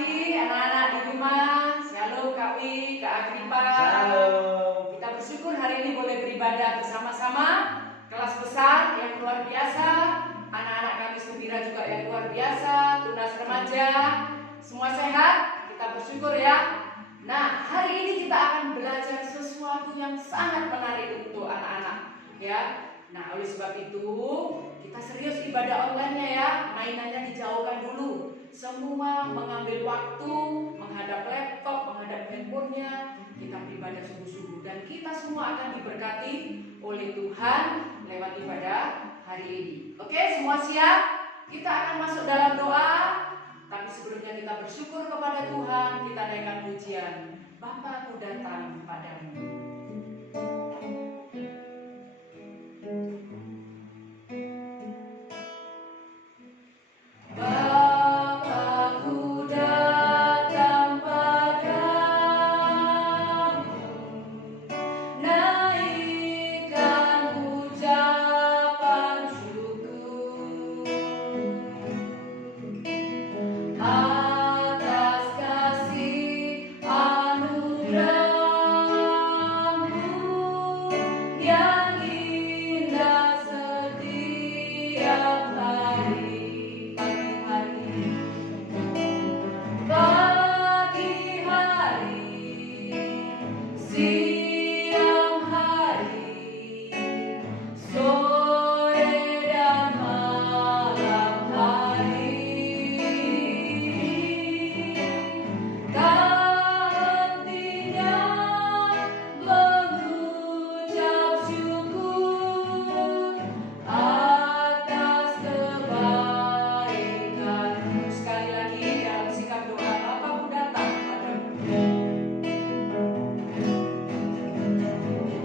pagi anak-anak di rumah. Shalom Kak Wi, Kak Agripa. Shalom. Kita bersyukur hari ini boleh beribadah bersama-sama. Kelas besar yang luar biasa, anak-anak kami gembira juga yang luar biasa, tunas remaja, semua sehat. Kita bersyukur ya. Nah, hari ini kita akan belajar sesuatu yang sangat menarik untuk anak-anak ya. Nah, oleh sebab itu kita serius ibadah online-nya ya. Mainannya dijauhkan dulu. Semua mengambil waktu, menghadap laptop, menghadap handphonenya. Kita beribadah sungguh-sungguh dan kita semua akan diberkati oleh Tuhan lewat ibadah hari ini. Oke, semua siap? Kita akan masuk dalam doa. Tapi sebelumnya kita bersyukur kepada Tuhan. Kita naikkan pujian. Bapa, aku datang padamu. Bapakku datang padamu, naikkan ucapan syukur atas kasih anugerah-Mu yang indah setiap hari. Pagi hari, siang hari, sore dan malam hari, tak hentinya mengucap syukur atas kebaikan-Mu. Sekali lagi dalam sikap doa, Bapakku datang padamu.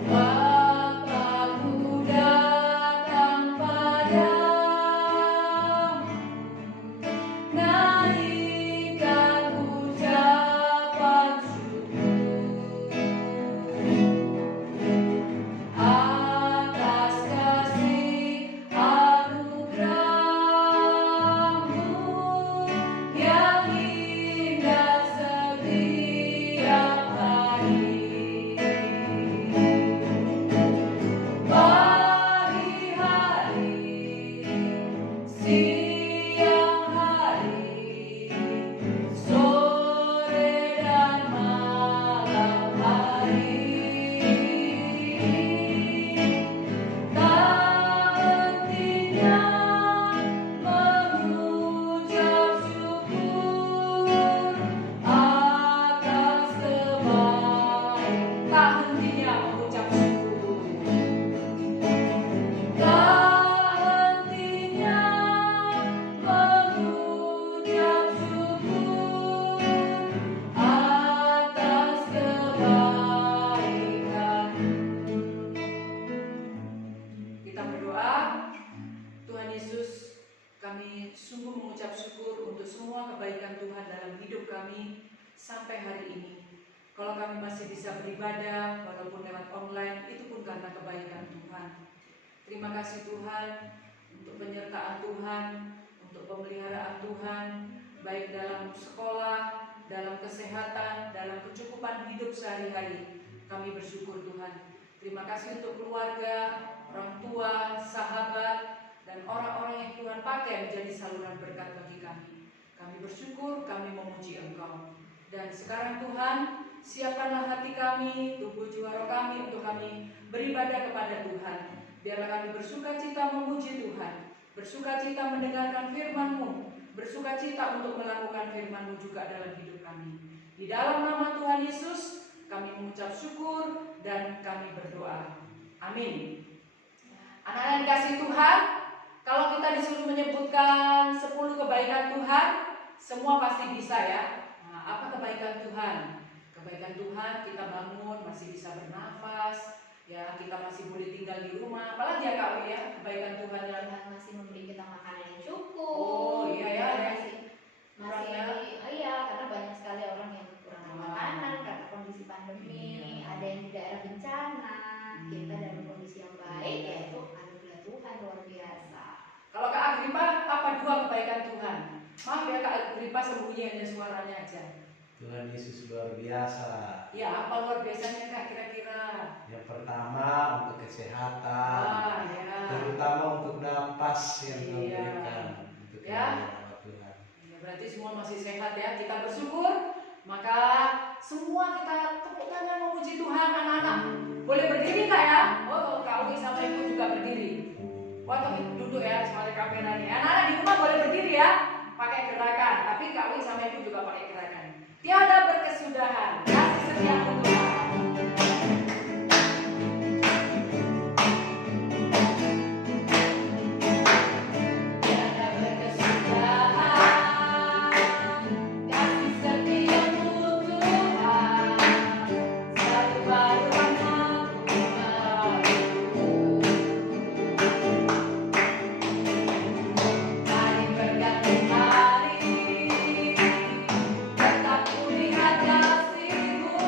Bapakku datang padamu, naikkan ucapan syukur atas kasih anugerah-Mu yang indah setiap hari. Pagi hari, siang hari, sore dan malam hari, tak hentinya mengucap syukur atas kebaikan. Tak hentinya mengucap syukur. Tak hentinya mengucap syukur atas kebaikan. Kita berdoa. Tuhan Yesus, kami sungguh mengucap syukur untuk semua kebaikan Tuhan dalam hidup kami sampai hari ini. Kalau kami masih bisa beribadah walaupun lewat online, itu pun karena kebaikan Tuhan. Terima kasih Tuhan untuk penyertaan Tuhan, untuk pemeliharaan Tuhan, baik dalam sekolah, dalam kesehatan, dalam kecukupan hidup sehari-hari. Kami bersyukur Tuhan. Terima kasih untuk keluarga, orang tua, sahabat, dan orang-orang yang Tuhan pakai menjadi saluran berkat bagi kami. Kami bersyukur, kami memuji Engkau. Dan sekarang Tuhan, siapkanlah hati kami, tubuh jiwa roh kami untuk kami beribadah kepada Tuhan. Biarlah kami bersuka cita memuji Tuhan, bersuka cita mendengarkan firman-Mu, bersuka cita untuk melakukan firman-Mu juga dalam hidup kami. Di dalam nama Tuhan Yesus, kami mengucap syukur dan kami berdoa. Amin. Anak-anak dikasih Tuhan, kalau kita disuruh menyebutkan 10 kebaikan Tuhan, semua pasti bisa ya. Nah, apa kebaikan Tuhan? Kebaikan Tuhan, kita bangun masih bisa bernafas, ya kita masih boleh tinggal di rumah. Apalagi ya Kak Wi ya, kebaikan Tuhan yang Tuhan masih memberi kita makanan yang cukup. Oh iya ya, iya, karena banyak sekali orang yang kekurangan makanan karena kondisi pandemi. Ada yang di daerah bencana. Kita dalam kondisi yang baik, yaitu anugerah Tuhan luar biasa. Kalau Kak Agripa, apa 2 kebaikan Tuhan? Maaf ya Kak Agripa, sembunyi hanya suaranya aja. Tuhan Yesus luar biasa. Ya, apa luar biasanya Kak kira-kira? Yang pertama untuk kesehatan, Ya. terutama untuk napas yang Tuhan Iya. berikan untuk Ya. kemuliaan Tuhan. Ya, berarti semua masih sehat ya. Kita bersyukur. Maka semua kita tepuk tangan memuji Tuhan, anak-anak. Boleh berdiri nggak ya? Oh, Kak Uwi sama Ibu juga berdiri. Wah, tapi duduk ya soalnya kameranya. Anak-anak di rumah boleh berdiri ya, pakai gerakan. Tapi Kak Uwi sama Ibu juga pakai gerakan. Tiada berkesudahan, kasih setiamu Tuhan. Tiada berkesudahan, kasih setiamu Tuhan. Selalu baru rahmat-Mu baru. Hari berganti hari, tetap kulihat kasih-Mu,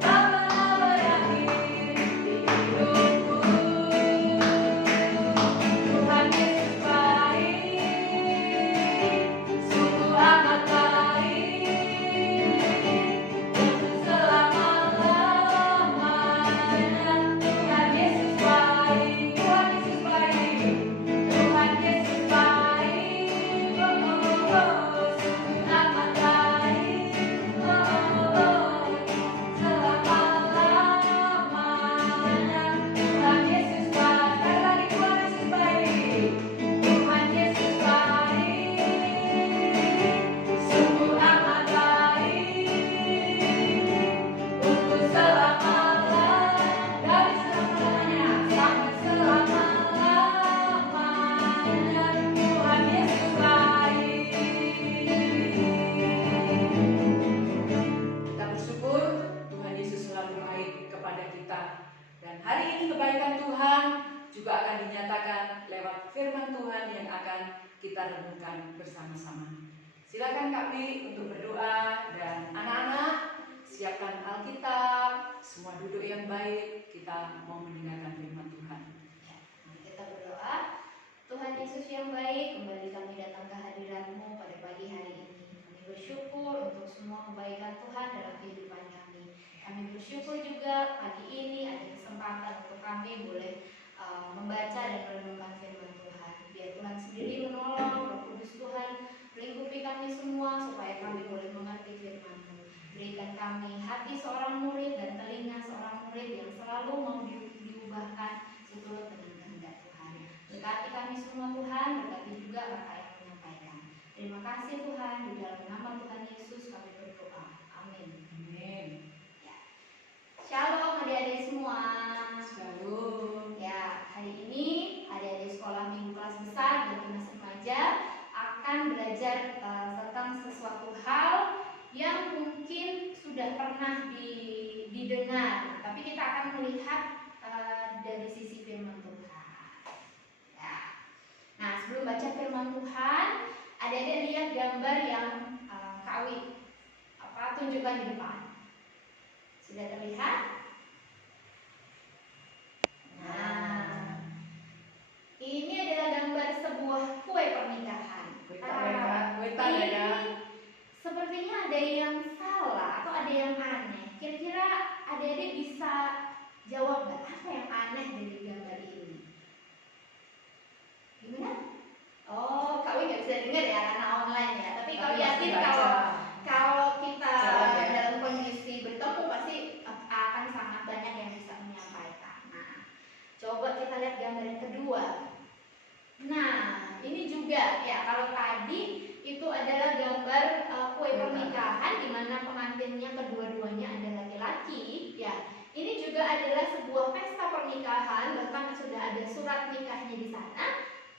tak pernah berakhir di hidupku. Tuhan Yesus baik, sungguh amat baik, untuk selama-lamanya. Tuhan Yesus baik, Tuhan Yesus baik. Tuhan Yesus baik, oh, oh, oh, sungguh amat baik, oh, oh, oh, selama-lamanya. Tuhan Yesus baik, sekali lagi Tuhan Yesus baik, Tuhan Yesus baik, sungguh amat baik, untuk selama-lamanya, dari selama-lamanya sampai selama-lamanya. Tuhan Yesus baik. Kita bersyukur Tuhan Yesus selalu baik kepada kita. Dan hari ini kebaikan Tuhan juga akan dinyatakan lewat firman Tuhan yang akan kita renungkan bersama-sama. Silakan Kak Wi untuk berdoa, dan anak-anak siapkan Alkitab, semua duduk yang baik, kita mau mendengarkan firman Tuhan. Ya, mari kita berdoa. Tuhan Yesus yang baik, kembali kami datang ke hadirat-Mu pada pagi hari ini. Kami bersyukur untuk semua kebaikan Tuhan dalam kehidupan kami. Kami bersyukur juga pagi ini ada kesempatan untuk kami boleh membaca dan merenungkan firman Tuhan. Biar Tuhan sendiri menolong, Roh Kudus Tuhan melingkupi kami semua supaya kami boleh mengerti firman-Mu. Berikan kami hati seorang murid dan telinga seorang murid yang selalu mau diubahkan seturut dengan kehendak Tuhan. Berkati kami semua Tuhan, berkati juga kakak yang menyampaikan. Terima kasih Tuhan, di dalam nama Tuhan Yesus kami berdoa. Amin. Amin. Shalom adik-adik semua. Shalom. Ya, hari ini adik-adik sekolah minggu kelas besar dan tunas remaja akan belajar tentang sesuatu hal yang mungkin sudah pernah didengar, tapi kita akan melihat dari sisi firman Tuhan. Ya. Nah, sebelum baca firman Tuhan, adik-adik lihat gambar yang Kak Wi tunjukkan di depan. Sudah terlihat? Nah, ini adalah gambar sebuah kue pernikahan. Kue tanda ya. Sepertinya ada yang salah atau ada yang aneh. Kira-kira adik-adik bisa jawab nggak apa yang aneh dari gambar ini? Gimana? Oh, Kak Wi nggak bisa dengar ya karena online ya. Tapi Kak Wi yakin kalau kita dalam kondisi bertemu pasti akan sangat banyak yang bisa menyampaikan. Nah, coba kita lihat gambar yang kedua. Nah, ini juga ya, kalau tadi itu adalah gambar kue pernikahan di mana pengantinnya kedua-duanya ada laki-laki. Ya, ini juga adalah sebuah pesta pernikahan, bahkan sudah ada surat nikahnya di sana.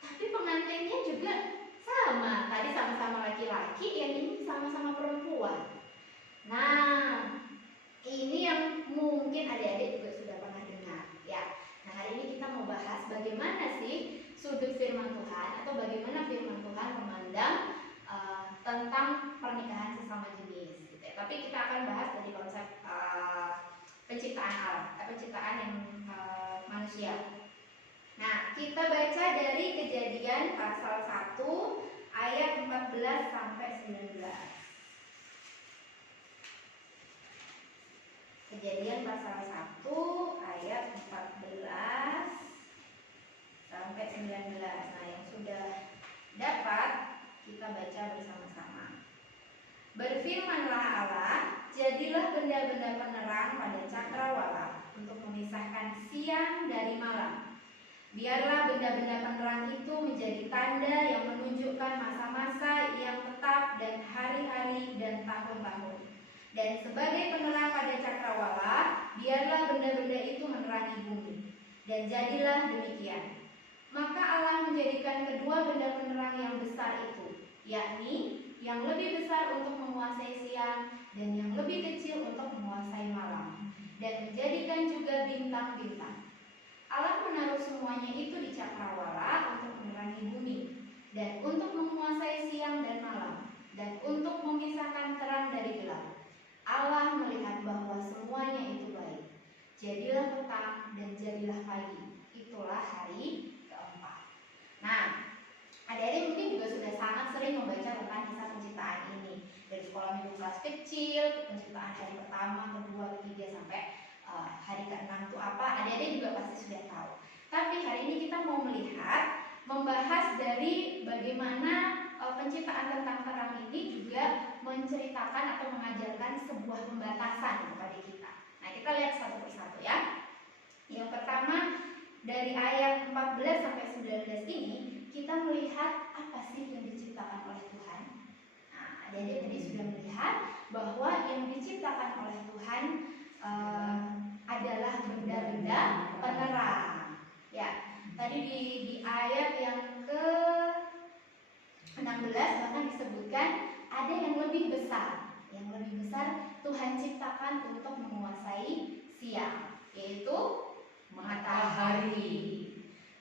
Tapi pengantinnya juga sama, tadi sama-sama laki-laki, yang ini sama-sama perempuan. Nah, ini yang mungkin adik-adik juga sudah pernah dengar. Ya, nah hari ini kita mau bahas bagaimana sih sudut firman Tuhan atau bagaimana firman Tuhan memandang tentang pernikahan sesama jenis. Gitu ya. Tapi kita akan bahas dari konsep penciptaan alam, penciptaan yang manusia. Nah, kita baca dari Kejadian pasal 1 ayat 4 Kejadian pasal 1 ayat 14 sampai 19. Nah, yang sudah dapat kita baca bersama-sama. Berfirmanlah Allah, jadilah benda-benda penerang pada cakrawala untuk memisahkan siang dari malam. Biarlah benda-benda penerang itu menjadi tanda yang menunjukkan masa-masa yang tetap dan hari-hari dan tahun-tahun. Dan sebagai penerang pada cakrawala, biarlah benda-benda itu menerangi bumi. Dan jadilah demikian. Maka Allah menjadikan kedua benda penerang yang besar itu, yakni yang lebih besar untuk menguasai siang dan yang lebih kecil untuk menguasai malam, dan menjadikan juga bintang-bintang. Allah menaruh semuanya itu di cakrawala untuk menerangi bumi, dan untuk menguasai siang dan malam, dan untuk memisahkan terang dari gelap. Allah melihat bahwa semuanya itu baik. Jadilah petang dan jadilah pagi. Itulah hari keempat. Nah, adik-adik mungkin juga sudah sangat sering membaca tentang kisah penciptaan ini. Dari sekolah minggu kelas kecil, penciptaan hari pertama, kedua, ketiga, sampai hari ke-6 itu apa, adik-adik juga pasti sudah tahu. Tapi hari ini kita mau membahas dari bagaimana penciptaan tentang terang ini juga menceritakan atau mengajarkan sebuah pembatasan kepada kita. Nah, kita lihat satu persatu ya. Yang pertama, dari ayat 14 sampai 19 ini kita melihat apa sih yang diciptakan oleh Tuhan. Nah, adik-adik tadi sudah melihat bahwa yang diciptakan oleh Tuhan adalah benda-benda penerang. Ya, tadi di ayat yang ke-16 bahkan disebutkan ada yang lebih besar. Yang lebih besar Tuhan ciptakan untuk menguasai siang, yaitu matahari.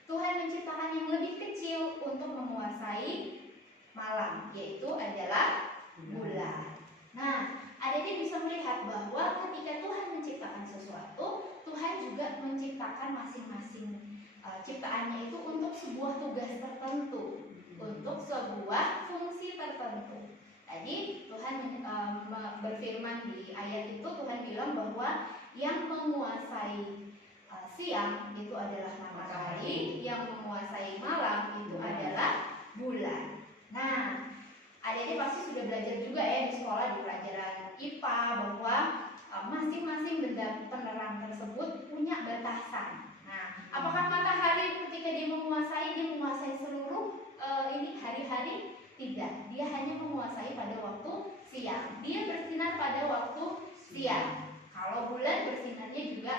Tuhan menciptakan yang lebih kecil untuk menguasai malam, yaitu adalah bulan. Nah, adik-adik bisa melihat bahwa ketika Tuhan menciptakan sesuatu, Tuhan juga menciptakan masing-masing ciptaannya itu untuk sebuah tugas tertentu, untuk sebuah fungsi tertentu. Tadi Tuhan berfirman di ayat itu, Tuhan bilang bahwa yang menguasai siang itu adalah matahari, yang menguasai malam itu adalah bulan. Nah, adik-adik pasti sudah belajar juga ya di sekolah di pelajaran IPA bahwa masing-masing benda penerang tersebut punya batasan. Nah, apakah matahari ketika dia menguasai seluruh ini hari-hari? Tidak, dia hanya menguasai pada waktu siang. Dia bersinar pada waktu siang. Kalau bulan bersinarnya juga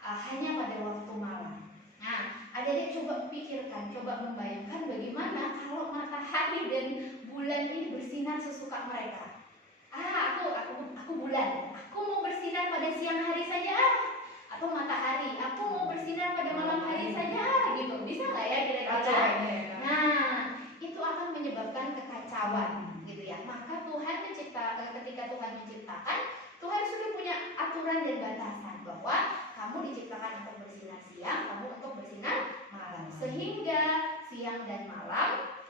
hanya pada waktu malam. Nah, adik-adik coba pikirkan, coba membayangkan bagaimana kalau matahari dan bulan ini bersinar sesuka mereka. Aku bulan. Aku mau bersinar pada siang hari saja. Atau matahari, aku mau bersinar pada malam hari saja, gitu. Bisa nggak ya kira-kira? Nah, itu akan menyebabkan kekacauan, gitu ya. Maka ketika Tuhan menciptakan, Tuhan sudah punya aturan dan batasan bahwa kamu diciptakan untuk bersinar siang, kamu untuk bersinar malam, sehingga siang dan malam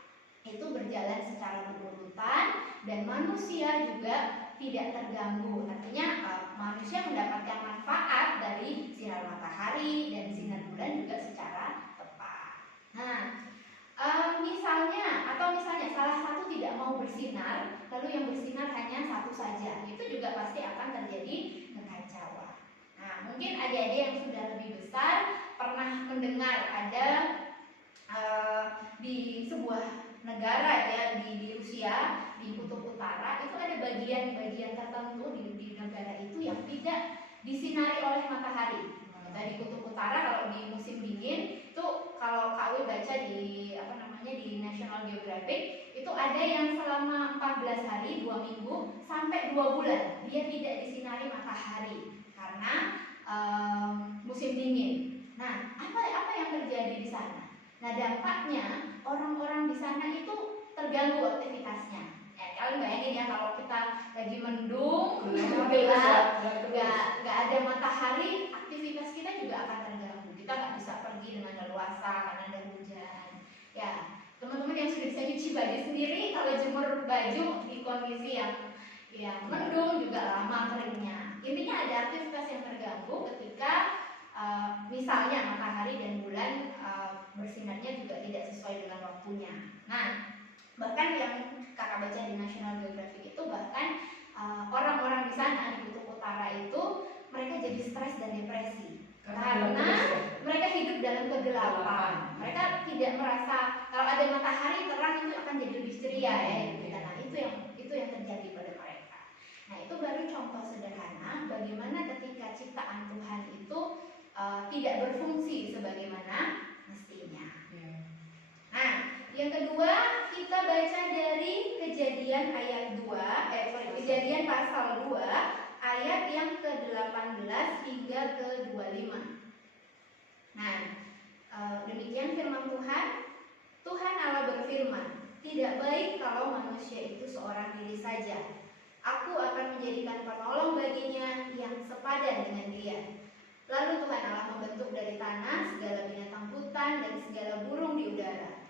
itu berjalan secara berurutan dan manusia juga tidak terganggu. Artinya manusia mendapatkan manfaat dari sinar matahari dan sinar bulan juga secara tepat. Nah, misalnya salah satu tidak mau bersinar, lalu yang bersinar hanya satu saja, itu juga pasti akan terjadi kekacauan. Nah, mungkin adik-adik yang sudah lebih besar pernah mendengar ada di sebuah negara ya di Rusia, di kutub utara itu ada bagian-bagian tertentu di negara itu yang tidak disinari oleh matahari. Di kutub utara kalau di musim dingin itu, kalau Kak baca di di National Geographic itu ada yang selama 14 hari 2 minggu sampai 2 bulan dia tidak disinari matahari karena musim dingin. Nah, apa yang terjadi di sana? Nah, dampaknya orang-orang di sana itu terganggu aktivitasnya. Kalian bayangin ya kalau kita lagi mendung, gelap, nggak ada matahari, aktivitas kita juga akan terganggu. Kita nggak bisa pergi dengan leluasa karena ada hujan. Ya, teman-teman yang sudah bisa cuci baju sendiri, kalau jemur baju di kondisi yang mendung juga lama keringnya. intinya ada aktivitas yang terganggu ketika misalnya matahari dan bulan bersinarnya juga tidak sesuai dengan waktunya. Nah, bahkan yang kakak baca di National Geographic itu bahkan orang-orang di sana di kutub utara itu mereka jadi stres dan depresi karena mereka hidup dalam kegelapan. Mereka tidak merasa kalau ada matahari terang itu akan jadi lebih ceria ya. Nah, itu yang terjadi pada mereka. Nah, itu baru contoh sederhana bagaimana ketika ciptaan Tuhan itu tidak berfungsi sebagaimana mestinya. Nah, yang kedua kita baca dari Kejadian ayat 2, Kejadian pasal 2 ayat yang ke-18 hingga ke-25. Nah, demikian firman Tuhan. Tuhan Allah berfirman, "Tidak baik kalau manusia itu seorang diri saja. Aku akan menjadikan penolong baginya yang sepadan dengan dia." Lalu Tuhan Allah membentuk dari tanah segala binatang hutan dan segala burung di udara.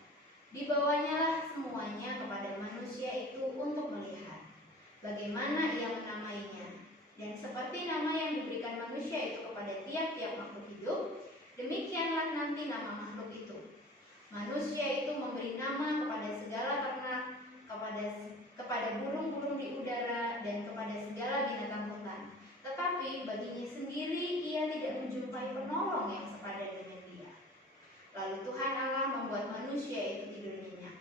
Dibawanyalah semuanya kepada manusia itu untuk melihat bagaimana ia menamainya. Dan seperti nama yang diberikan manusia itu kepada tiap-tiap makhluk hidup, demikianlah nanti nama makhluk itu. Manusia itu memberi nama kepada segala ternak, kepada burung-burung di udara, dan kepada segala binatang hutan. Tetapi baginya sendiri ia tidak menjumpai penolong yang sepadan dengan dia. Lalu Tuhan Allah membuat manusia itu tidur nyenyak.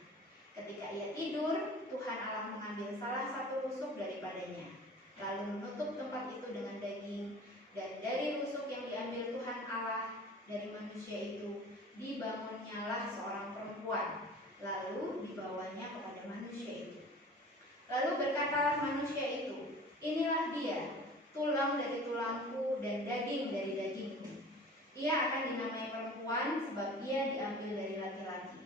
Ketika ia tidur, Tuhan Allah mengambil salah satu rusuk daripadanya, lalu menutup tempat itu dengan daging. Dan dari rusuk yang diambil Tuhan Allah dari manusia itu, dibangunnyalah seorang perempuan, lalu dibawanya kepada manusia itu. Lalu berkatalah manusia itu, "Inilah dia, tulang dari tulangku dan daging dari dagingku. Ia akan dinamai perempuan sebab ia diambil dari laki-laki.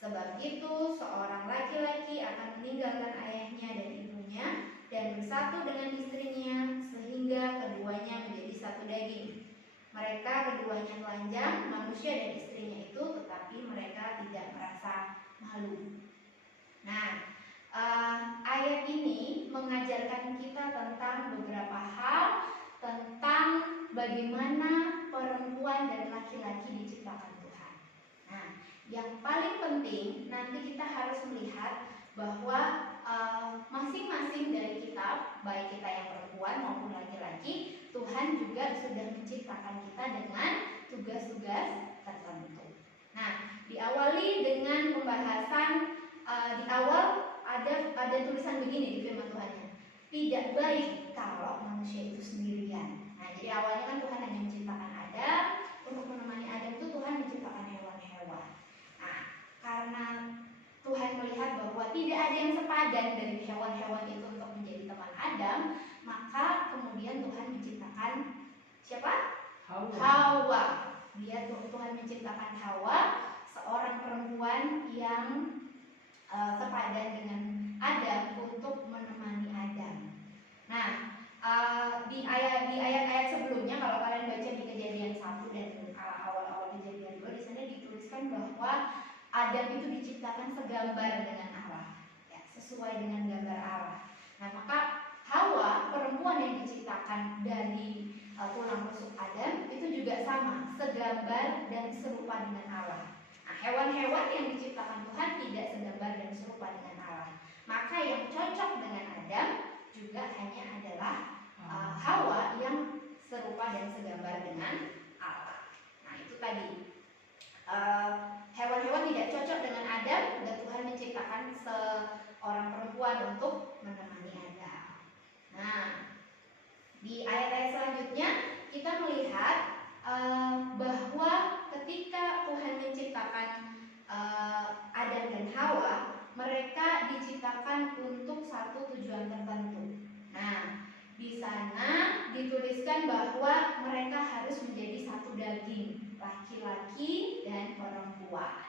Sebab itu seorang laki-laki akan meninggalkan ayahnya dan ibunya dan bersatu dengan istrinya sehingga keduanya menjadi satu daging. Mereka keduanya telanjang, manusia dan istrinya itu, tetapi mereka tidak merasa malu." Nah, ayat ini mengajarkan kita tentang beberapa hal tentang bagaimana perempuan dan laki-laki diciptakan Tuhan. Nah, yang paling penting nanti kita harus melihat bahwa masing-masing dari kita, baik kita yang perempuan maupun laki-laki, Tuhan juga sudah menciptakan kita dengan tugas-tugas tertentu. Nah, diawali dengan pembahasan di awal ada tulisan begini di firman Tuhannya, "Tidak baik kalau manusia itu sendirian." Nah, jadi awalnya kan Tuhan hanya menciptakan Adam. Untuk menemani Adam itu Tuhan menciptakan hewan-hewan. Nah, karena Tuhan melihat bahwa tidak ada yang sepadan dari hewan-hewan itu untuk menjadi teman Adam, maka kemudian Tuhan menciptakan siapa? Hawa. Tuhan menciptakan Hawa, seorang perempuan yang sepadan dengan Adam untuk menemani Adam. Nah, di ayat-ayat sebelumnya kalau kalian baca di Kejadian 1 dan awal-awal Kejadian 2, di sana dituliskan bahwa Adam itu diciptakan segambar dengan Allah, ya, sesuai dengan gambar Allah. Nah, maka Hawa, perempuan yang diciptakan dari tulang rusuk Adam, itu juga sama, segambar dan serupa dengan Allah. Nah, hewan-hewan yang diciptakan Tuhan tidak segambar dan serupa dengan Allah. Maka yang cocok dengan Adam juga hanya adalah Hawa yang serupa dan segambar dengan Allah. Nah, itu tadi. Hewan-hewan tidak cocok dengan Adam dan Tuhan menciptakan seorang perempuan untuk menemani Adam. Nah, di ayat-ayat selanjutnya kita melihat bahwa ketika Tuhan menciptakan Adam dan Hawa, mereka diciptakan untuk satu tujuan tertentu. Nah, di sana dituliskan bahwa mereka harus menjadi satu daging, laki-laki dan perempuan.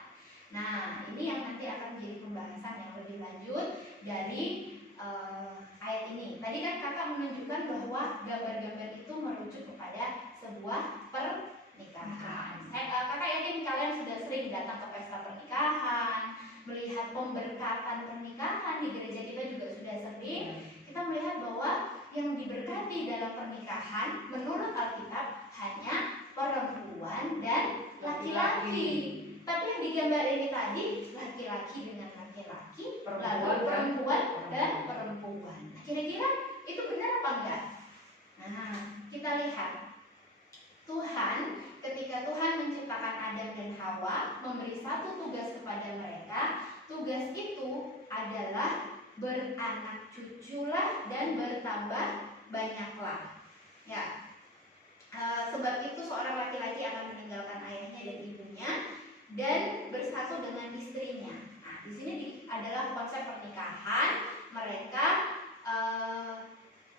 Nah, ini yang nanti akan menjadi pembahasan yang lebih lanjut dari ayat ini. Tadi kan kakak menunjukkan bahwa gambar-gambar itu merujuk kepada sebuah pernikahan. Kakak yakin kalian sudah sering datang ke pesta pernikahan, melihat pemberkatan pernikahan. Di gereja kita juga sudah sering. Kita melihat bahwa yang diberkati dalam pernikahan laki-laki. Tapi yang digambar ini tadi laki-laki dengan laki-laki, lalu perempuan dan perempuan. Nah, kira-kira itu benar apa enggak? Nah, kita lihat. Tuhan, ketika Tuhan menciptakan Adam dan Hawa, memberi satu tugas kepada mereka. Tugas itu adalah beranak cuculah dan bertambah banyaklah. Ya, sebab itu seorang laki-laki akan meninggalkan ayahnya dan ibunya dan bersatu dengan istrinya. Nah, di sini adalah konsep pernikahan. Mereka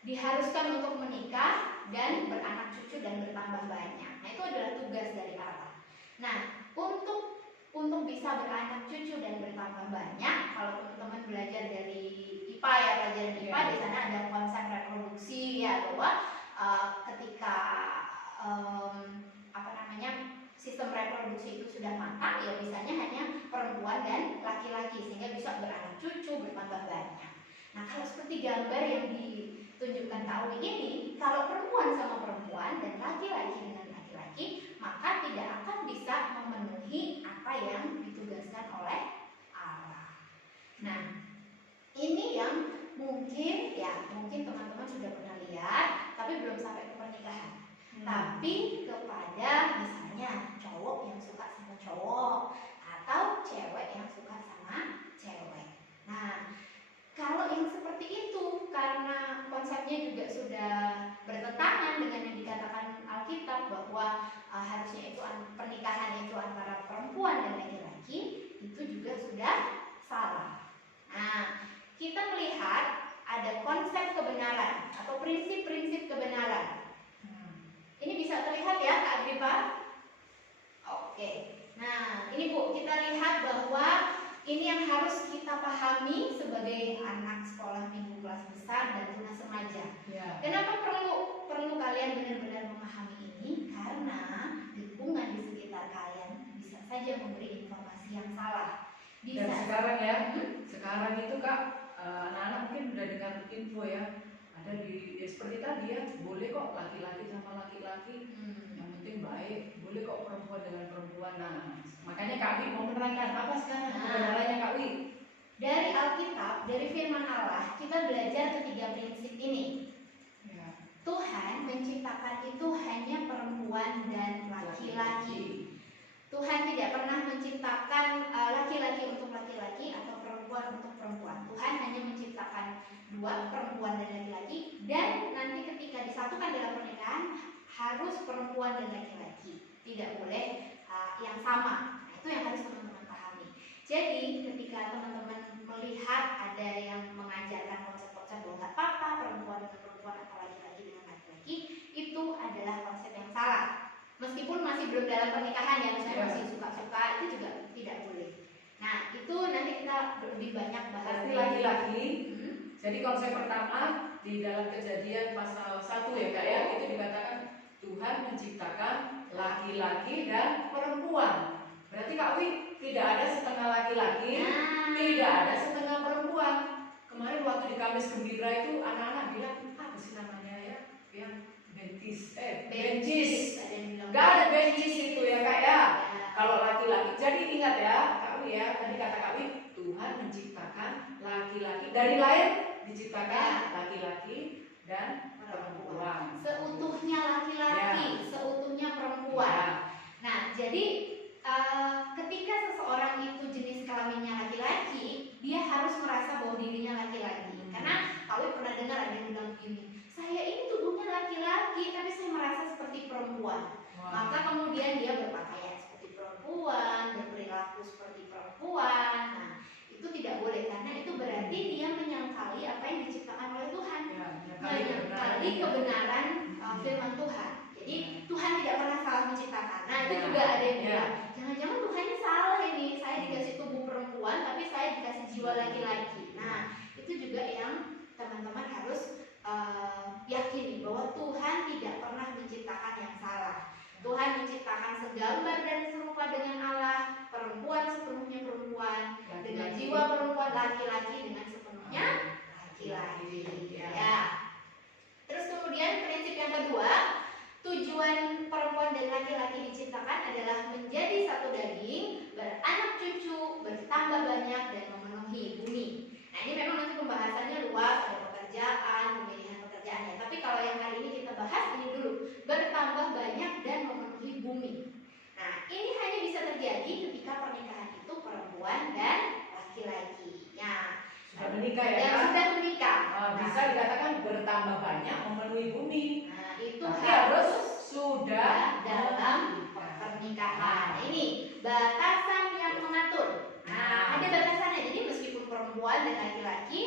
diharuskan untuk menikah dan beranak cucu dan bertambah banyak. Nah, itu adalah tugas dari Allah. Nah, untuk bisa beranak cucu dan bertambah banyak, kalau teman-teman belajar dari IPA ya, pelajaran IPA, di sana ada konsep reproduksi ya, bahwa ketika sistem reproduksi itu sudah matang, ya bisanya hanya perempuan dan laki-laki sehingga bisa beranak cucu bertambah banyak. Nah, kalau seperti gambar yang ditunjukkan Kak Uwi ini, kalau perempuan sama perempuan dan laki-laki dengan laki-laki, maka tidak akan bisa memenuhi apa yang ditugaskan oleh Allah. Nah, ini yang mungkin teman-teman sudah pernah lihat, tapi belum sampai ke pernikahan. Tapi kepada misalnya cowok yang suka sama cowok atau cewek yang suka sama cewek. Nah, kalau yang seperti itu, karena konsepnya juga sudah bertentangan dengan yang dikatakan Alkitab bahwa harusnya itu pernikahan itu antara perempuan dan laki-laki, itu juga sudah salah. Nah, kita melihat ada konsep kebenaran atau prinsip-prinsip kebenaran. Ini bisa terlihat ya, Kak Agripa? Oke. Nah, ini Bu, kita lihat bahwa ini yang harus kita pahami sebagai anak sekolah minggu kelas besar dan tunas remaja. Ya. Kenapa perlu kalian benar-benar memahami ini? Karena lingkungan di sekitar kalian bisa saja memberi informasi yang salah. Bisa. Dan sekarang ya, sekarang itu Kak, anak-anak mungkin udah dengar info ya. Ada ya seperti tadi ya, boleh kok laki-laki sama laki-laki, yang penting baik, boleh kok perempuan dengan perempuan. Nah, makanya Kak Wi mau menerangkan apa sekarang kebenarannya Kak Wi? Dari Alkitab, dari firman Allah, kita belajar ketiga prinsip ini. Ya. Tuhan menciptakan itu hanya perempuan dan laki-laki. Tuhan tidak pernah menciptakan laki-laki untuk laki-laki atau perempuan untuk perempuan. Tuhan hanya menciptakan dua, perempuan dan laki-laki, dan nanti ketika disatukan dalam pernikahan harus perempuan dan laki-laki, tidak boleh yang sama. Nah, itu yang harus teman-teman pahami. Jadi ketika teman-teman melihat ada yang mengajarkan konsep-konsep bahwa nggak apa-apa perempuan dengan perempuan atau laki-laki dengan laki-laki, itu adalah konsep yang salah. Meskipun masih belum dalam pernikahan ya, misalnya masih suka-suka, itu juga tidak boleh. Nah, itu nanti kita lebih banyak bahas laki-laki. Jadi konsep pertama di dalam Kejadian pasal 1 ya Kak ya, itu dikatakan Tuhan menciptakan laki-laki dan perempuan. Berarti Kak Wi, tidak ada setengah laki-laki, tidak ada setengah perempuan. Kemarin waktu di Kamis Gembira itu anak-anak bilang, apa sih namanya ya, yang bencis. Gak ada bencis itu ya Kak ya. Kalau laki-laki, jadi ingat ya Kak Wi ya, tadi kata Kak Wi, Tuhan menciptakan laki-laki dari lahir, diciptakan laki-laki dan perempuan. Seutuhnya laki-laki, seutuhnya perempuan. Nah, jadi ketika seseorang itu jenis kelaminnya laki-laki, dia harus merasa bahwa dirinya laki-laki. Karena kalau pernah dengar ada yang bilang begini, saya ini tubuhnya laki-laki, tapi saya merasa seperti perempuan. Maka kemudian dia berpakaian seperti perempuan, berperilaku seperti perempuan. Nah, itu tidak boleh karena itu berarti dia menyangkali apa yang diciptakan oleh Tuhan, menyangkali kebenaran firman Tuhan. Jadi Tuhan tidak pernah salah menciptakan. Nah, itu juga ada yang bilang, jangan-jangan Tuhannya salah ini, saya dikasih tubuh perempuan tapi saya dikasih jiwa laki-laki. Nah, itu juga yang teman-teman harus yakini bahwa Tuhan tidak pernah menciptakan yang salah. Tuhan menciptakan segambar dan serupa dengan Allah, perempuan sepenuhnya perempuan, dengan jiwa perempuan, laki-laki dengan sepenuhnya laki-laki. Ya. Terus kemudian prinsip yang kedua, tujuan perempuan dan laki-laki diciptakan adalah menjadi satu daging menikah ya yang kan? sudah menikah. Bisa dikatakan bertambah banyak memenuhi bumi. Nah, itu Tapi harus sudah dalam pernikahan. Nah, ini batasan yang mengatur. Nah, ada batasannya. Jadi meskipun perempuan dan laki-laki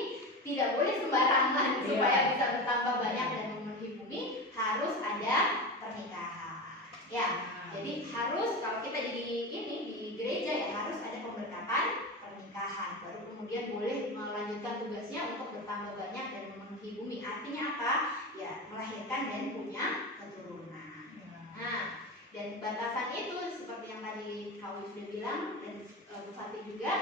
tidak boleh sembarangan supaya bisa bertambah banyak dan memenuhi bumi, harus ada pernikahan. Ya, jadi harus kalau kita di gereja ya harus ada pemberkatan pernikahan. Baru kemudian boleh melanjutkan tugasnya untuk bertambah banyak dan memenuhi bumi. Artinya apa? Ya, melahirkan dan punya keturunan. Nah, dan batasan itu seperti yang tadi Kak Wi sudah bilang dan Bu Fatih juga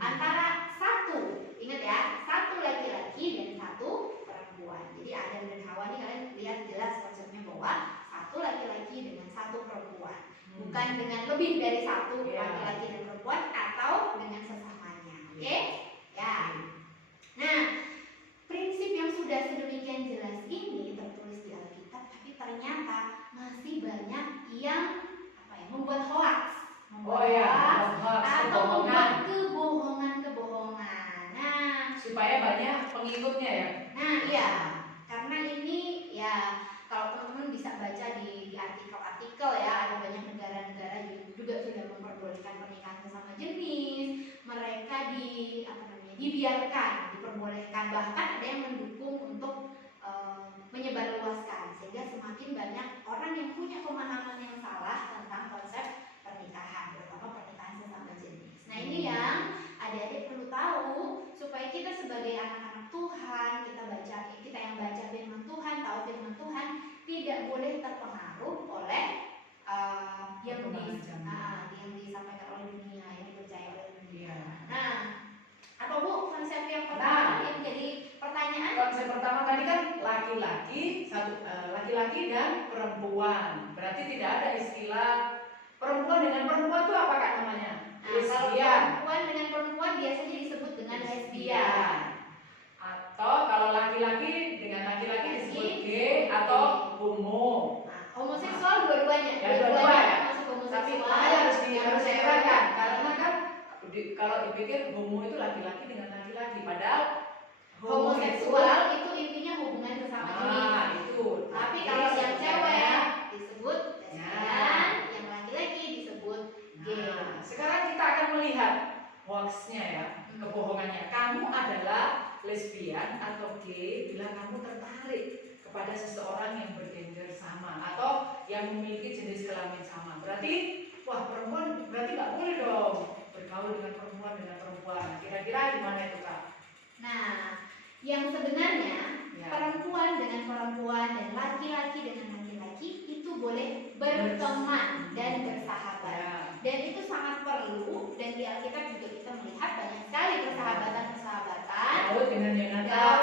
antara satu, ingat ya, satu laki-laki dan satu perempuan. Jadi Adam dan Hawa ini kalian lihat jelas konsepnya bahwa satu laki-laki dengan satu perempuan, bukan dengan lebih dari satu laki-laki dan perempuan atau dengan sesamanya. Oke? Ya. Nah, prinsip yang sudah sedemikian jelas ini tertulis di Alkitab, tapi ternyata masih banyak yang membuat hoax, hoax, atau membuat kebohongan. Nah, supaya banyak pengikutnya ya. Nah, iya, karena ini ya kalau teman-teman bisa baca di artikel-artikel ya, ada banyak negara-negara juga sudah memperbolehkan pernikahan sesama jenis. Mereka dibiarkan, diperbolehkan, bahkan ada yang mendukung untuk menyebarluaskan sehingga semakin banyak orang yang punya pemahaman yang salah tentang konsep pernikahan, terutama pernikahan sesama jenis. Nah, ini yang adik-adik perlu tahu supaya kita sebagai anak-anak Tuhan, kita yang baca firman Tuhan, tahu firman Tuhan, tidak boleh terpengaruh oleh yang disampaikan oleh dunia, yang dipercaya oleh dunia. Nah, apa Bu konsep yang pertama yang jadi pertanyaan? Konsep pertama tadi kan laki-laki dan perempuan. Berarti tidak ada istilah perempuan dengan perempuan itu apa Kak namanya? Kalau perempuan dengan perempuan biasanya disebut dengan lesbian. Atau kalau laki-laki dengan laki-laki disebut gay atau homo. Homoseksual dua-duanya. Masuk homoseksual. Tapi harus dibedakan karena kan kalau dipikir homo itu laki-laki dengan laki-laki, padahal homoseksual itu intinya hubungan sesama jenis. Itu. Tapi kalau yang cewek disebut lesbian, yang laki-laki disebut gay. Sekarang kita akan melihat hoaxnya ya, kebohongannya. Kamu adalah lesbian atau gay bila kamu tertarik kepada seseorang yang bergender sama atau yang memiliki jenis kelamin sama. Berarti, perempuan berarti nggak boleh dong bergaul dengan perempuan. Kira-kira gimana itu Kak? Nah, yang sebenarnya perempuan dengan perempuan dan laki-laki dengan laki-laki itu boleh berteman dan bersahabat. Dan itu sangat perlu, dan di Alkitab juga kita melihat banyak sekali persahabatan. Daud dengan Yonatan.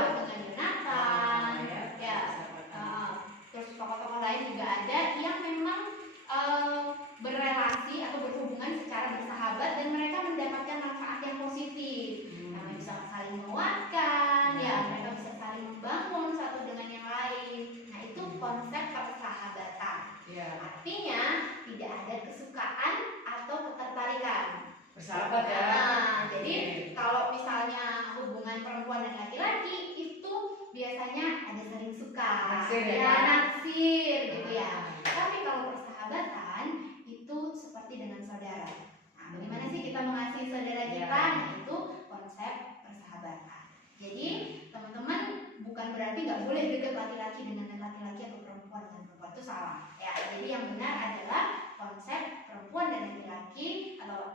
Terus tokoh-tokoh lain juga ada yang memang berrelasi atau berhubungan secara bersahabat dan mereka mendapatkan manfaat yang positif. Nah, bisa saling menguatkan, mereka bisa saling membangun satu dengan yang lain. Nah, itu konsep persahabatan. Artinya tidak ada kesukaan atau ketertarikan. Bersahabat ya. Jadi kalau misalnya hubungan perempuan dan laki-laki itu biasanya ada saling suka, naksir gitu ya. Tapi kalau persahabatan itu seperti dengan saudara. Nah, bagaimana sih kita mengasihi saudara kita? Nah, itu konsep persahabatan. Jadi teman-teman bukan berarti nggak boleh dekat laki-laki dengan laki-laki atau perempuan dengan perempuan, itu salah. Ya, jadi yang benar adalah konsep perempuan dan laki-laki atau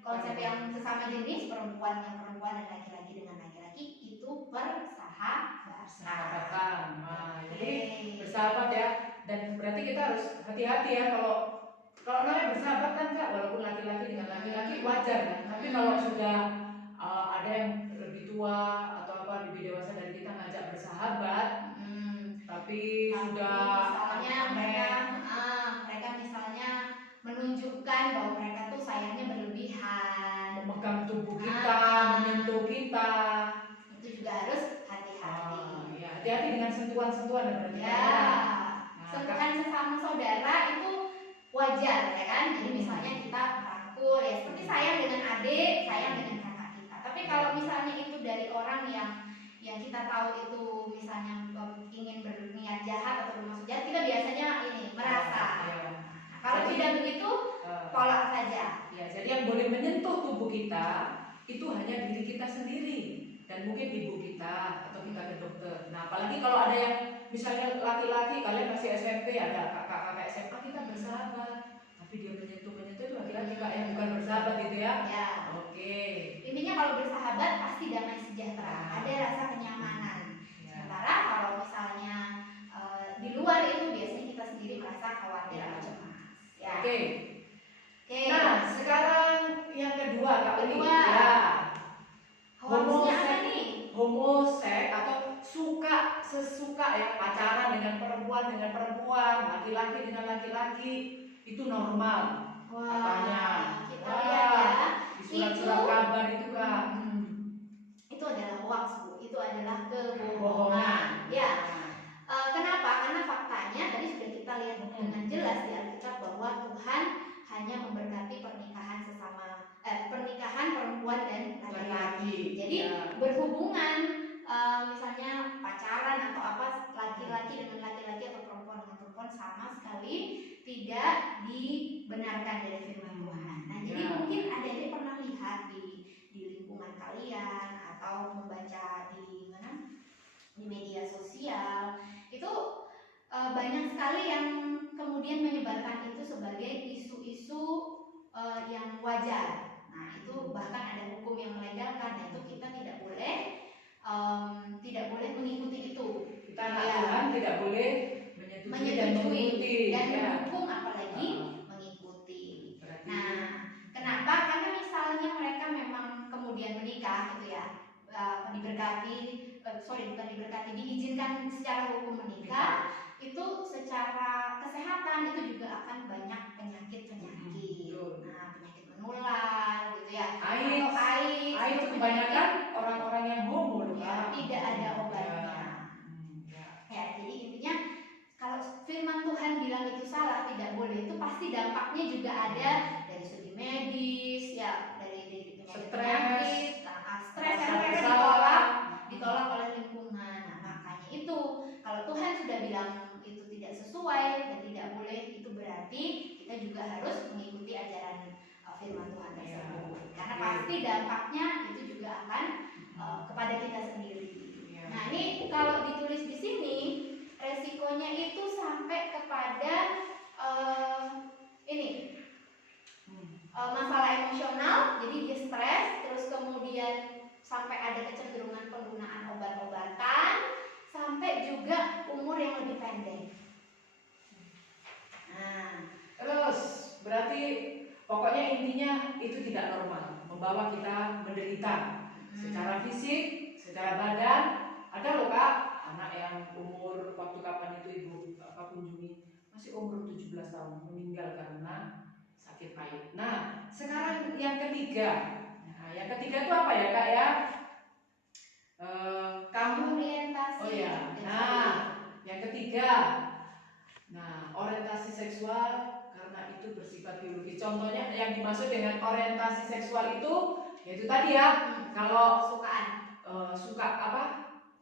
konsep yang sesama jenis perempuan dengan perempuan dan laki-laki dengan laki-laki itu persahabatan. Jadi bersahabat ya, dan berarti kita harus hati-hati ya kalau namanya bersahabat kan Kak, walaupun laki-laki dengan laki-laki wajar kan, tapi kalau sudah ada yang lebih tua atau lebih dewasa dari kita ngajak bersahabat, tapi sudah mereka misalnya menunjukkan bahwa mereka tuh sayangnya berlebihan, memegang tubuh kita, menyentuh kita, itu juga harus hati-hati. Hati-hati dengan sentuhan-sentuhan berarti. Sentuhan sesama saudara itu wajar ya kan. Jadi misalnya kita merangkul ya seperti sayang dengan adik, sayang dengan kakak kita. Tapi kalau misalnya itu dari orang tahu itu misalnya ingin berniat jahat atau bermaksud jahat, kita biasanya ini merasa. Ya. Nah, kalau Jadi, tidak begitu, tolak saja. Ya, jadi yang boleh menyentuh tubuh kita itu hanya diri kita sendiri dan mungkin ibu kita atau kita ke dokter. Nah, apalagi kalau ada yang misalnya laki-laki, kalian masih SMP, ada kakak-kakak SMA, kita bersahabat, tapi dia menyentuh itu laki-laki kak yang bukan bersahabat gitu ya. Ya. Oke. Intinya kalau bersahabat pasti damai sejahtera, ada rasa kenyamanan. Ya. Sementara kalau misalnya di luar itu biasanya kita sendiri merasa khawatir Ya. atau cemas. Ya. Oke. Oke. Nah, sekarang yang kedua kak Uni. Kedua. Ya. Hoaxnya apa nih? Homoseks atau sesuka ya pacaran dengan perempuan, laki-laki dengan laki-laki itu normal. Wah, Katanya. kita Wah, lihat ya. di surat-surat kabar itu kak. Itu adalah hoax, Bu. Itu adalah kebohongan. Bohongan. Ya. Kenapa? Karena faktanya tadi sudah kita lihat dengan jelas di Alkitab bahwa Tuhan hanya memberkati pernikahan pernikahan perempuan dan laki-laki. Jadi Ya. berhubungan misalnya pacaran atau apa laki-laki dengan laki-laki atau perempuan dengan perempuan sama sekali tidak dibenarkan dari firman Tuhan. Nah, jadi Ya. mungkin adik-adik pernah lihat di lingkungan kalian atau membaca di mana di media sosial itu banyak sekali yang kemudian menyebarkan itu sebagai isu-isu yang wajar. Nah, itu bahkan ada hukum yang melegalkan. Nah, itu kita tidak boleh mengikuti itu. Kita Tuhan tidak boleh menyetujui dan ya. mendukung apalagi mengikuti. Berarti Nah, kenapa? Karena misalnya mereka memang kemudian menikah gitu ya, diizinkan secara hukum menikah, itu secara kesehatan itu juga akan banyak penyakit. Nah, penyakit menular gitu ya. AIDS itu kebanyakan orang-orang yang homo loh, ya, Kak. tidak ada obatnya. Ya, jadi intinya kalau firman Tuhan bilang itu salah, tidak boleh, itu pasti dampaknya juga ada dari segi medis, ya, dari penyakit, stres yang mereka ditolak oleh lingkungan. Nah, makanya itu kalau Tuhan sudah bilang itu tidak sesuai dan tidak boleh, itu berarti kita juga harus mengikuti ajaran firman Tuhan tersebut. Karena pasti dampaknya itu juga akan kepada kita sendiri. Nah, ini kalau ditulis di sini resikonya itu sampai kepada masalah emosional, jadi dia stres, terus kemudian sampai ada kecenderungan penggunaan obat-obatan, sampai juga umur yang lebih pendek. Nah, terus berarti pokoknya intinya itu tidak normal, membawa kita menderita secara fisik, secara badan. Ada loh Kak, anak yang umur waktu kapan itu ibu kunjungi masih umur 17 tahun meninggal karena sakit pahit. Nah, sekarang yang ketiga. Nah, yang ketiga itu apa ya Kak ya? Kamu orientasi. Oh ya. Nah, yang ketiga. Nah, orientasi seksual karena itu bersifat biologis. Contohnya yang dimaksud dengan orientasi seksual itu yaitu tadi ya, kalau suka apa?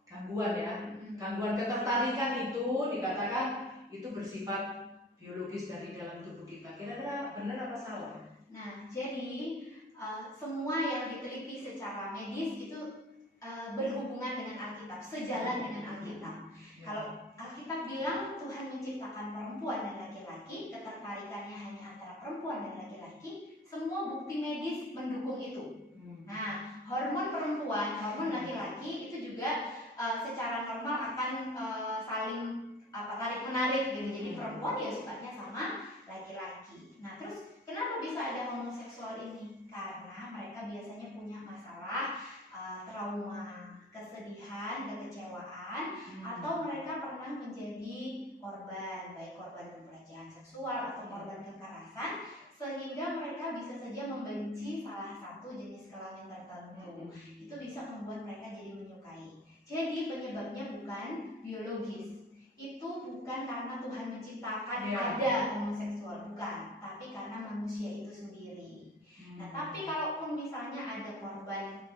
Gangguan ya. Gangguan ketertarikan itu dikatakan itu bersifat biologis dari dalam tubuh kita. Kira-kira benar apa salah? Nah, jadi semua yang diteliti secara medis itu berhubungan dengan Alkitab, sejalan dengan Alkitab. Kalau Alkitab bilang Tuhan menciptakan perempuan dan laki-laki, ketertarikannya hanya antara perempuan dan laki-laki, semua bukti medis mendukung itu. Nah, hormon perempuan, hormon laki-laki itu juga secara normal akan saling tarik menarik gitu. Jadi perempuan ya sukanya sama laki-laki. Nah, terus kenapa bisa ada homoseksual ini? Karena mereka biasanya punya masalah trauma, kesedihan, kekecewaan, atau mereka pernah menjadi korban, baik korban pelecehan seksual atau korban kekerasan, sehingga mereka bisa saja membenci salah satu jenis kelamin tertentu. Itu bisa membuat mereka jadi menyukai. Jadi penyebabnya bukan biologis. Itu bukan karena Tuhan menciptakan ada homoseksual, bukan, tapi karena manusia itu sendiri. Nah, tapi kalaupun misalnya ada korban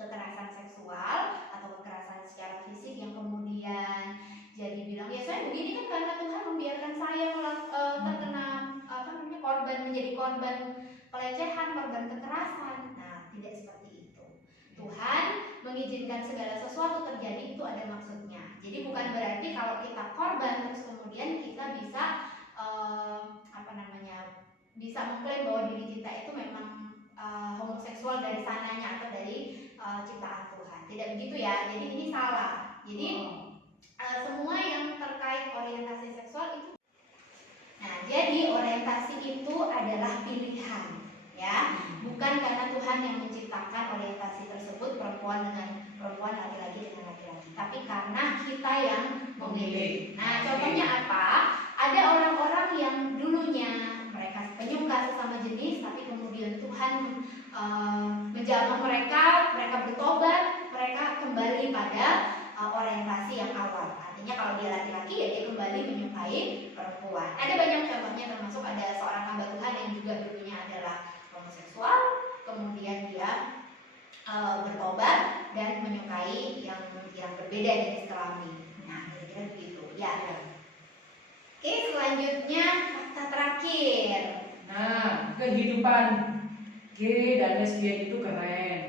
kekerasan seksual atau kekerasan secara fisik korban pelecehan, korban kekerasan. Nah, tidak seperti itu. Tuhan mengizinkan segala sesuatu terjadi itu ada maksudnya. Jadi bukan berarti kalau kita korban terus kemudian kita bisa bisa mengklaim bahwa diri kita itu memang homoseksual dari sananya atau dari ciptaan Tuhan. Tidak begitu ya. Jadi ini salah. Jadi semua yang terkait orientasi seksual itu. Nah, jadi orientasi itu adalah pilihan, ya, bukan karena Tuhan yang menciptakan orientasi tersebut perempuan dengan perempuan, laki-laki dengan laki-laki, tapi karena kita yang memilih. Nah, contohnya apa? Ada orang-orang yang dulunya mereka penyuka sesama jenis, tapi kemudian Tuhan menjamah mereka bertobat, mereka kembali pada orientasi yang awal. Artinya kalau dia laki-laki ya dia kembali menyukai perempuan. Ada banyak contohnya, termasuk ada seorang hamba Tuhan yang juga dulunya adalah homoseksual, kemudian dia bertobat dan menyukai yang berbeda jenis kelamin. Nah, kira-kira begitu. Ya. Oke, selanjutnya fakta terakhir. Nah, kehidupan gay dan lesbian itu keren,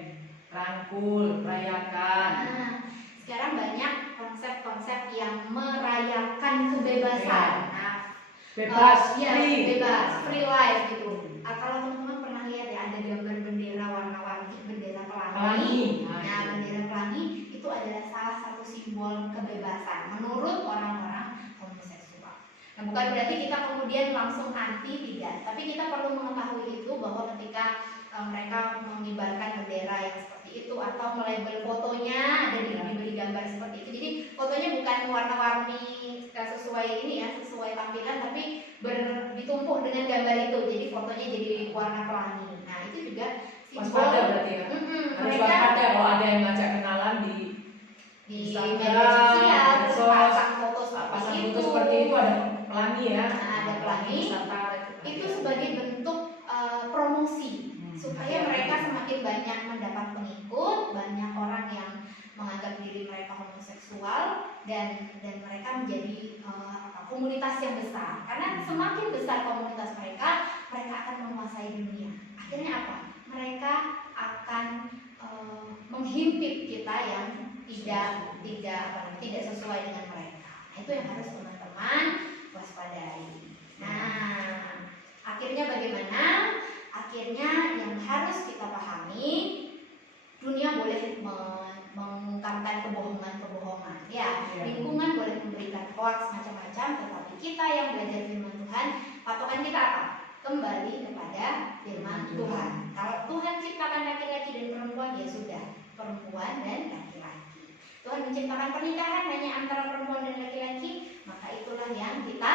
rangkul, merayakan. Nah, sekarang banyak konsep-konsep yang merayakan kebebasan. Nah, Bebas, ya, free. bebas, free life gitu. Kalau teman-teman pernah lihat ya, ada gambar bendera warna-warni, bendera pelangi. Nah, bendera pelangi itu adalah salah satu simbol kebebasan menurut orang-orang homoseksual. Nah, bukan berarti kita kemudian langsung anti, tidak. Tapi kita perlu mengetahui itu bahwa ketika mereka mengibarkan bendera yang seperti itu atau melabel fotonya ada diberi gambar seperti itu. Jadi fotonya bukan warna-warni sesuai ini ya, sesuai tampilan, tapi ditumpuk dengan gambar itu. Jadi fotonya jadi warna pelangi. Nah, itu juga simbol. Waspada berarti ya. Harus waspada kalau ada yang ngajak kenalan di media sosial, terus pasang foto seperti itu ada pelangi ya. Nah, ada pelangi. Itu sebagai bentuk promosi supaya mereka semakin banyak mendapat pengikut, banyak orang yang menganggap diri mereka homoseksual dan mereka menjadi komunitas yang besar. Karena semakin besar komunitas mereka akan menguasai dunia. Akhirnya apa? Mereka akan menghimpit kita yang tidak sesuai dengan mereka. Nah, itu yang harus teman-teman waspadai. Nah, akhirnya bagaimana? Akhirnya yang harus kita pahami, dunia boleh mengungkapkan kebohongan-kebohongan, ya, lingkungan boleh memberikan hoax macam-macam, tetapi kita yang belajar firman Tuhan, patokan kita apa? Kembali kepada firman Tuhan. Kalau Tuhan ciptakan laki-laki dan perempuan, ya sudah, perempuan dan laki-laki. Tuhan menciptakan pernikahan hanya antara perempuan dan laki-laki, maka itulah yang kita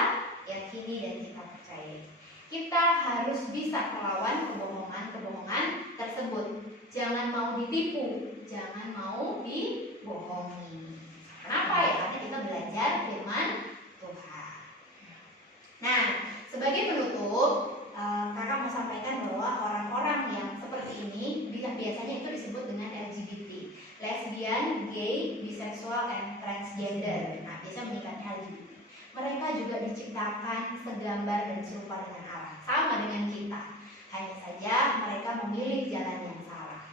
yakini dan kita percayai. Kita harus bisa melawan kebohongan-kebohongan tersebut. Jangan mau ditipu, jangan mau dibohongi. Kenapa ya? Karena kita belajar firman Tuhan. Nah, sebagai penutup, kakak mau sampaikan bahwa orang-orang yang seperti ini biasanya itu disebut dengan LGBT, lesbian, gay, bisexual, and transgender. Nah, biasa menikahnya LGBT. Mereka juga diciptakan segambar dan serupa dengan Allah, sama dengan kita. Hanya saja mereka memilih jalan yang salah.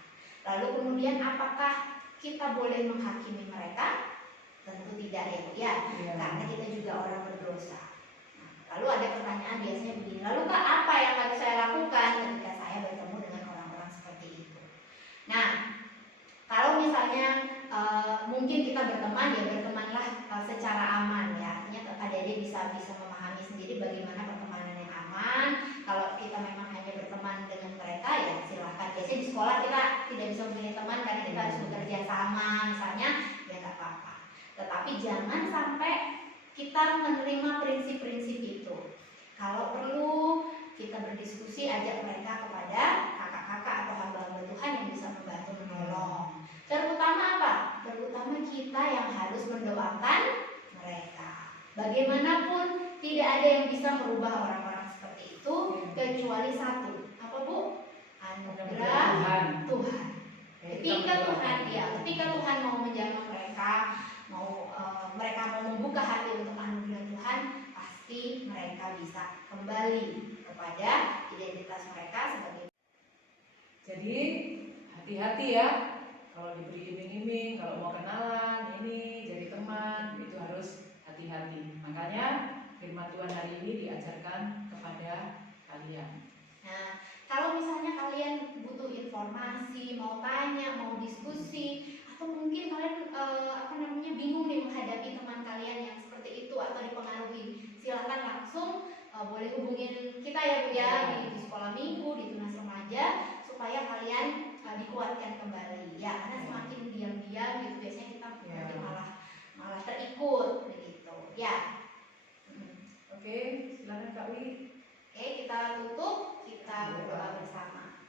Lalu kemudian apakah kita boleh menghakimi mereka? Tentu tidak ya, karena kita juga orang berdosa. Nah, lalu ada pertanyaan biasanya begini, lalu Kak, apa yang harus saya lakukan ketika saya bertemu dengan orang-orang seperti itu? Nah, kalau misalnya mungkin kita berteman, ya bertemanlah secara aman ya. Artinya adik-adik bisa memahami sendiri bagaimana pertemanan yang aman. Kalau kita memang hanya berteman dengan mereka, ya silahkan. Biasanya di sekolah kita tidak bisa memilih teman karena kita harus bekerja sama misalnya, ya nggak apa-apa. Tetapi jangan sampai kita menerima prinsip-prinsip itu. Kalau perlu kita berdiskusi, ajak mereka kepada kakak-kakak atau hamba-hamba Tuhan yang bisa membantu menolong. Terutama apa? Terutama kita yang harus mendoakan mereka. Bagaimanapun tidak ada yang bisa merubah orang-orang seperti itu kecuali satu. Apa Bu? Anugerah Tuhan. Ketika Tuhan mau menjamah mereka, mereka mau membuka hati untuk anugerah Tuhan, pasti mereka bisa kembali kepada kepada identitas mereka sebagai. Jadi hati-hati ya, kalau diberi iming-iming, kalau mau kenalan ini jadi teman itu harus hati-hati. Makanya firman Tuhan hari ini diajarkan kepada kalian. Nah, kalau misalnya kalian butuh informasi, mau tanya, mau diskusi, atau mungkin kalian bingung nih menghadapi teman kalian yang seperti itu atau dipengaruhi, silakan langsung boleh hubungin kita ya Bu ya di sekolah minggu, di tunas remaja, supaya kalian dikuatkan kembali ya, karena semakin diam-diam gitu biasanya kita nanti malah terikut begitu ya. Oke, silakan Kak Wi. Oke, kita tutup, kita berdoa bersama.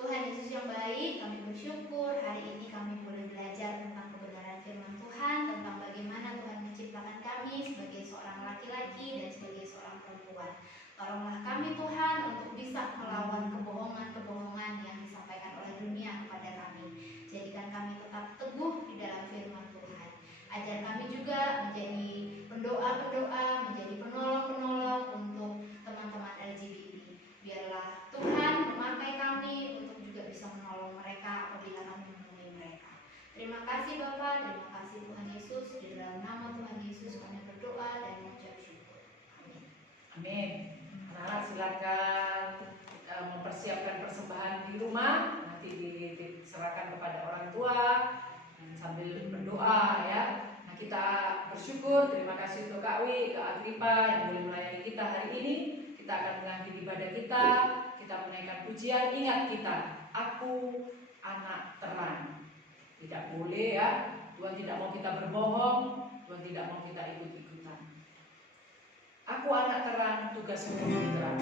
Tuhan Yesus yang baik, kami bersyukur hari ini kami boleh belajar tentang kebenaran firman Tuhan, tentang bagaimana Tuhan menciptakan kami sebagai seorang laki-laki dan sebagai seorang perempuan. Tolonglah kami Tuhan untuk bisa melawan kebohongan-kebohongan yang disampaikan oleh dunia kepada kami. Jadikan kami tetap teguh di dalam firman Tuhan. Ajar kami juga menjadi pendoa-pendoa, menjadi penolong-penolong untuk teman-teman LGBT. Biarlah Tuhan memakai kami untuk juga bisa menolong mereka apabila kami menemui mereka. Terima kasih Bapa, terima kasih Tuhan Yesus. Di dalam nama Tuhan Yesus kami berdoa dan mengucap syukur. Amin. Amin. Anak-anak silakan mempersiapkan persembahan di rumah, nanti diserahkan kepada orang tua dan sambil berdoa ya. Nah, kita bersyukur, terima kasih untuk Kak Wi, Kak Agripa yang boleh melayani kita hari ini. Kita akan mengakhiri ibadah kita menaikkan pujian. Ingat kita, aku anak terang. Tidak boleh ya, Tuhan tidak mau kita berbohong, Tuhan tidak mau kita ikut-ikutan. Aku anak terang, tugasmu menjadi terang.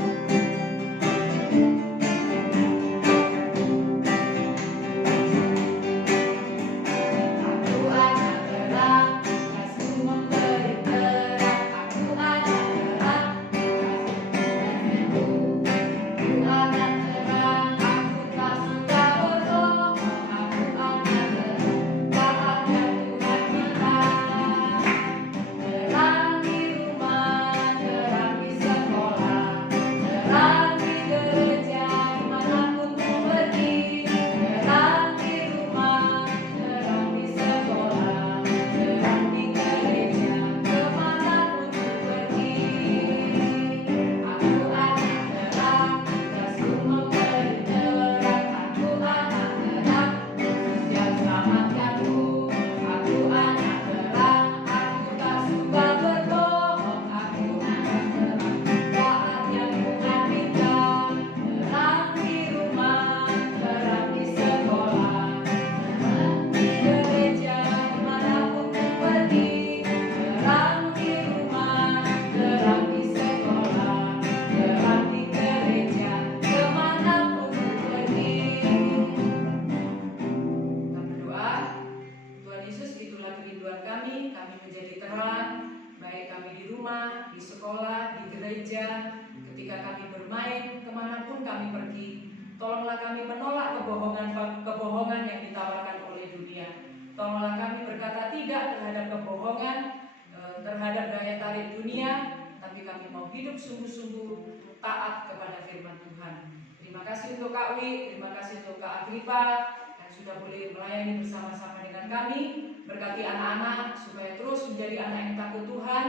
Tolonglah kami menolak kebohongan yang ditawarkan oleh dunia. Tolonglah kami berkata tidak terhadap kebohongan, terhadap daya tarik dunia, tapi kami mau hidup sungguh-sungguh taat kepada firman Tuhan. Terima kasih untuk Kak Wi, terima kasih untuk Kak Agripa yang sudah boleh melayani bersama-sama dengan kami. Berkati anak-anak supaya terus menjadi anak yang takut Tuhan,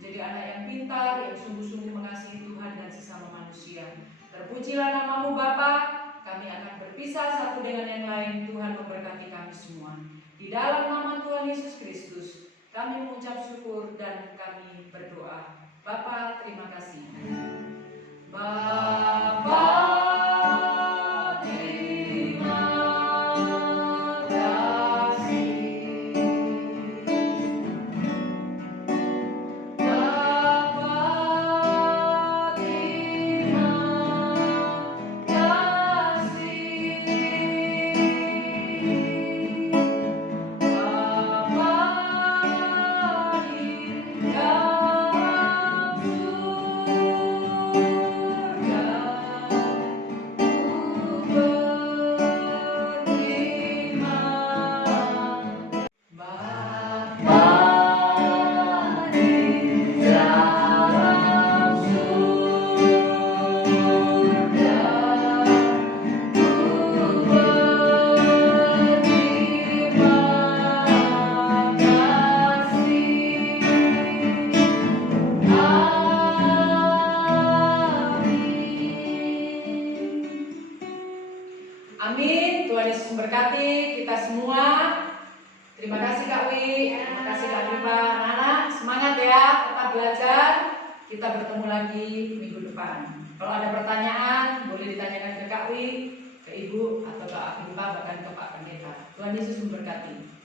menjadi anak yang pintar, yang sungguh-sungguh mengasihi Tuhan dan sesama manusia. Terpujilah namamu Bapa, kami akan berpisah satu dengan yang lain. Tuhan memberkati kami semua. Di dalam nama Tuhan Yesus Kristus, kami mengucap syukur dan kami berdoa. Bapa, terima kasih. Bapa, Terima kasih Kak Wi, Ya. terima kasih Kak Riva. Anak-anak semangat ya, tetap belajar. Kita bertemu lagi minggu depan. Kalau ada pertanyaan boleh ditanyakan ke Kak Wi, ke Ibu atau ke Kak Riva, bahkan ke Pak Pendeta. Tuhan Yesus memberkati.